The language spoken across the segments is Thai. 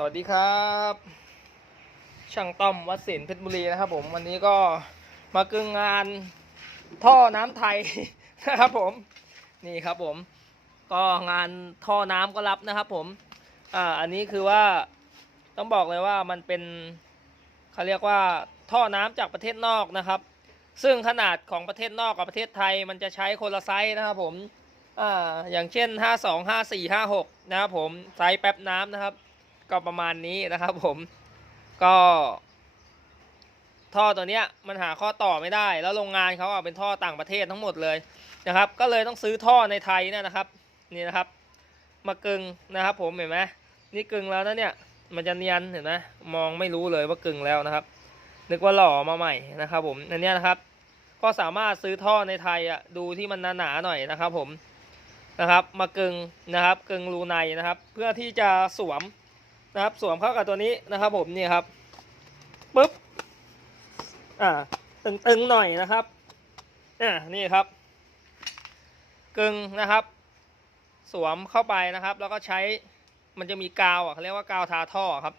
สวัสดีครับ ช่างต้อมวัดศิลป์เพชรบุรีนะครับผมวันนี้ก็มากึ่งงานท่อน้ำไทยนะครับผมนี่ครับผม ก็งานท่อน้ำก็รับนะครับผมอ่าอันนี้คือว่าต้องบอกเลยว่ามันเป็นเขาเรียกว่าท่อน้ำจากประเทศนอกนะครับ ซึ่งขนาดของประเทศนอกกับประเทศไทยมันจะใช้คนละไซส์นะครับผมอ่าอย่างเช่น 5 2 5 4 5 6 นะครับผมไซส์แป๊บน้ำนะครับ ก็ประมาณนี้นะครับผมก็ท่อตัวเนี้ยมันหาข้อต่อไม่ได้ แล้วโรงงานเขาอะเป็นท่อต่างประเทศทั้งหมดเลยนะครับ ก็เลยต้องซื้อท่อในไทยเนี่ยนะครับนี่นะครับ มากึงนะครับ ผมเห็นไหมนี่กึงแล้วนะเนี่ยมันจะเนียนเห็นไหมมองไม่รู้เลยว่ากึงแล้วนะครับ นึกว่าหล่อมาใหม่นะครับ ผมอันนี้นะครับ ก็สามารถซื้อท่อในไทยอะดูที่มันหนาๆหน่อยนะครับ ผมนะครับ มากึงนะครับกึงรูในนะครับ เพื่อที่จะสวม นะครับ สวมเข้ากับตัวนี้นะครับ ผมนี่ครับปุ๊บอ่าตึงๆหน่อยนะครับอ่านี่ครับ กึงนะครับ สวมเข้าไปนะครับ แล้วก็ใช้มันจะมีกาวอะเขาเรียกว่ากาวทาท่อครับ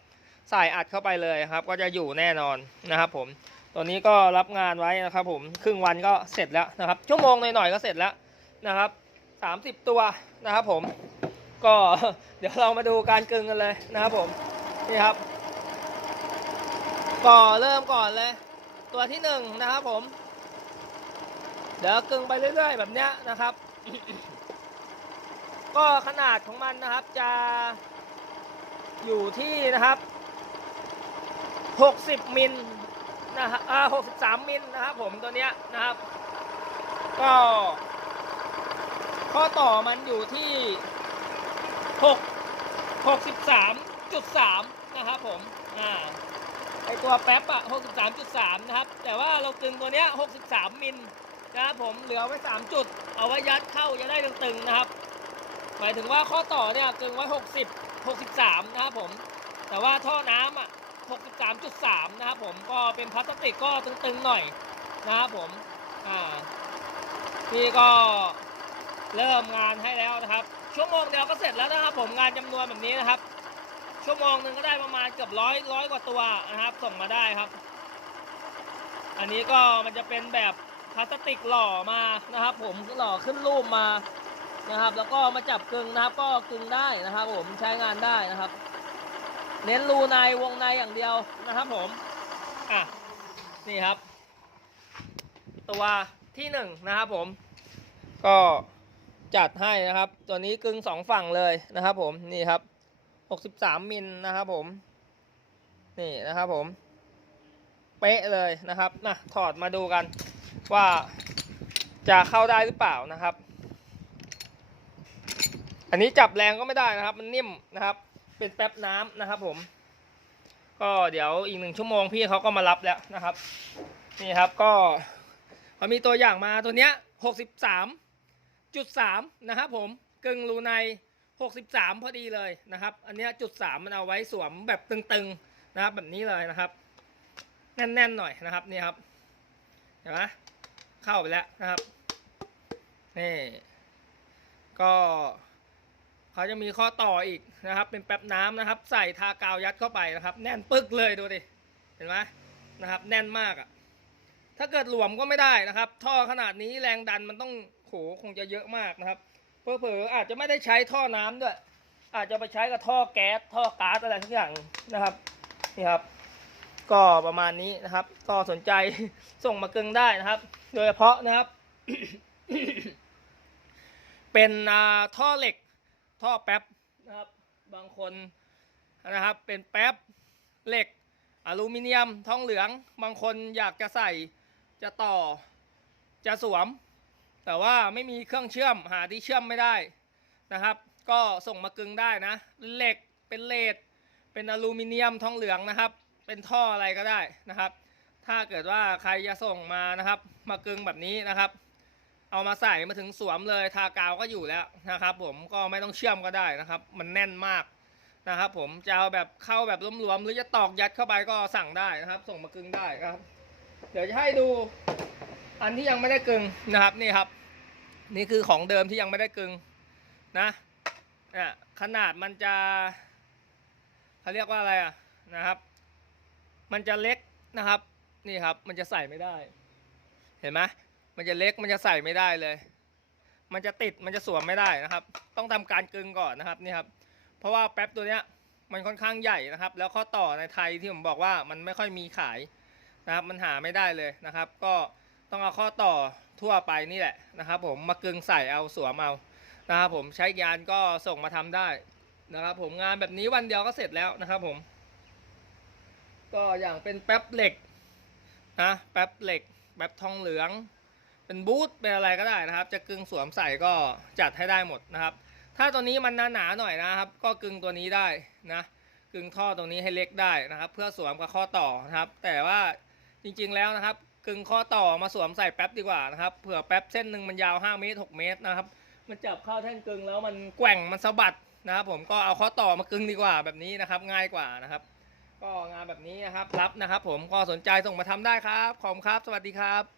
ใส่อัดเข้าไปเลยครับ ก็จะอยู่แน่นอนนะครับผมตัวนี้ก็รับงานไว้นะครับ ผมครึ่งวันก็เสร็จแล้วนะครับ ชั่วโมงหน่อยๆก็เสร็จแล้วนะครับสามสิบตัวนะครับผม ก็เดี๋ยวเรามาดูการกึงกันเลยนะครับผมนี่ครับ ก็เริ่มก่อนเลย ตัวที่หนึ่งนะครับผม เดี๋ยวกึงไปเรื่อยๆ แบบเนี้ยนะครับ ก็ขนาดของมันนะครับจะอยู่ที่นะครับ 60 มิลนะฮะอ่า63 มิลนะครับผมตัวเนี้ยนะครับ ก็ข้อต่อมันอยู่ที่ 6 63.3 นะครับผม อ่า ไอตัวแป๊บอะ63.3 นะครับ แต่ว่าเรากึงตัวเนี้ย 63 มิลนะครับผม เหลือไว้ 3 จุด เอาไว้ยัดเข้าจะได้ตึงๆนะครับ หมายถึงว่าข้อต่อเนี่ยกึงไว้ 60 63 นะครับผม แต่ว่าท่อน้ำอะ63.3 นะครับผม ก็เป็นพลาสติกก็ตึงๆหน่อยนะครับผม อ่า นี่ก็เริ่มงานให้แล้วนะครับ ชั่วโมงเดียวก็เสร็จแล้วนะครับ ผมงานจำนวนแบบนี้นะครับ ชั่วโมงหนึ่งก็ได้ประมาณเกือบร้อยร้อยกว่าตัวนะครับ ส่งมาได้ครับ อันนี้ก็มันจะเป็นแบบพลาสติกหล่อมานะครับ ผมหล่อขึ้นรูปมานะครับ แล้วก็มาจับกึงนะครับ ก็กึงได้นะครับ ผมใช้งานได้นะครับ เน้นรูในวงในอย่างเดียวนะครับ ผมอะนี่ครับ ตัวที่หนึ่งนะครับ ผมก็ จัดให้นะครับ ตัวนี้กึ่งสองฝั่งเลยนะครับ ผมนี่ครับหกสิบามมิลนะครับ ผม นี่นะครับ ผม เป๊ะเลยนะครับนะถอดมาดูกัน ว่าจะเข้าได้หรือเปล่านะครับ อันนี้จับแรงก็ไม่ได้นะครับ มันนิ่มนะครับ เป็นแป๊บน้ำนะครับ ผม ก็เดี๋ยวอีกหนึ่งชั่วโมงพี่เขาก็มารับแล้วนะครับ นี่ครับก็เขามีตัวอย่างมาตัวเนี้ยหกสิบสาม จุดสามนะครับผมกึ่งรูในหกสิบสามพอดีเลยนะครับ อันนี้จุดสามมันเอาไว้สวมแบบตึงๆนะครับแบบนี้เลยนะครับ แน่นๆหน่อยนะครับนี่ครับเห็นไหมเข้าไปแล้วนะครับนี่ก็เขาจะมีข้อต่ออีกนะครับ เป็นแป๊บน้ำนะครับ ใส่ทากาวยัดเข้าไปนะครับ แน่นปึ๊กเลยดูดิเห็นไหมนะครับ แน่นมากอะ่ะถ้าเกิดหลวมก็ไม่ได้นะครับ ท่อขนาดนี้แรงดันมันต้อง โหคงจะเยอะมากนะครับเผลอๆอาจจะไม่ได้ใช้ท่อน้ำด้วย อาจจะไปใช้กับท่อแก๊สท่อก๊าซอะไรทุกอย่างนะครับนี่ครับ ก็ประมาณนี้นะครับ ก็สนใจส่งมาเกึงได้นะครับ โดยเฉพาะนะครับ เป็นท่อเหล็ก ท่อแป๊บนะครับ บางคนนะครับ เป็นแป๊บเหล็กอลูมิเนียมทองเหลือง บางคนอยากจะใส่จะต่อจะสวม แต่ว่าไม่มีเครื่องเชื่อมหาที่เชื่อมไม่ได้นะครับ ก็ส่งมากึงได้นะ เหล็กเป็นเลดเป็นอลูมิเนียมทองเหลืองนะครับ เป็นท่ออะไรก็ได้นะครับ ถ้าเกิดว่าใครจะส่งมานะครับ มากึงแบบนี้นะครับ เอามาใส่มาถึงสวมเลยทากาวก็อยู่แล้วนะครับ ผมก็ไม่ต้องเชื่อมก็ได้นะครับ มันแน่นมากนะครับผมจะเอาแบบเข้าแบบหลวมๆหรือจะตอกยัดเข้าไปก็สั่งได้นะครับ ส่งมากึงได้ครับ เดี๋ยวจะให้ดู อันที่ยังไม่ได้กึงนะครับนี่ครับ นี่คือของเดิมที่ยังไม่ได้กึงนะอะขนาดมันจะเขาเรียกว่าอะไรอะนะครับ มันจะเล็กนะครับนี่ครับมันจะใส่ไม่ได้ เห็นไหมมันจะเล็กมันจะใส่ไม่ได้เลย มันจะติดมันจะสวมไม่ได้นะครับ ต้องทำการกึงก่อนนะครับนี่ครับ เพราะว่าแป๊บตัวเนี้ยมันค่อนข้างใหญ่นะครับ แล้วข้อต่อในไทยที่ผมบอกว่ามันไม่ค่อยมีขายนะครับ มันหาไม่ได้เลยนะครับ ก็ ต้องเอาข้อต่อทั่วไปนี่แหละนะครับผมมากึงใส่เอาสวมเอานะครับผมใช้งานก็ส่งมาทำได้นะครับผมงานแบบนี้วันเดียวก็เสร็จแล้วนะครับผม ก็อย่างเป็นแป๊บเหล็กนะแป๊บเหล็กแป๊บทองเหลือง เป็นบูทเป็นอะไรก็ได้นะครับ จะกึงสวมใส่ก็จัดให้ได้หมดนะครับ ถ้าตัวนี้มันหนาๆหน่อยนะครับ ก็กึงตัวนี้ได้นะกึงท่อตรงนี้ให้เล็กได้นะครับ เพื่อสวมกับข้อต่อนะครับ แต่ว่าจริงๆแล้วนะครับ กึงข้อต่อมาสวมใส่แป๊บดีกว่านะครับเผื่อแป๊บเส้นหนึ่งมันยาว 5 เมตร 6 เมตรนะครับ มันจับเข้าแท่นกึงแล้วมันแกว่งมันสะบัดนะครับผมก็เอาข้อต่อมากึงดีกว่าแบบนี้นะครับ ง่ายกว่านะครับ ก็งานแบบนี้นะครับรับนะครับ ผมก็สนใจส่งมาทำได้ครับขอบคุณครับ สวัสดีครับ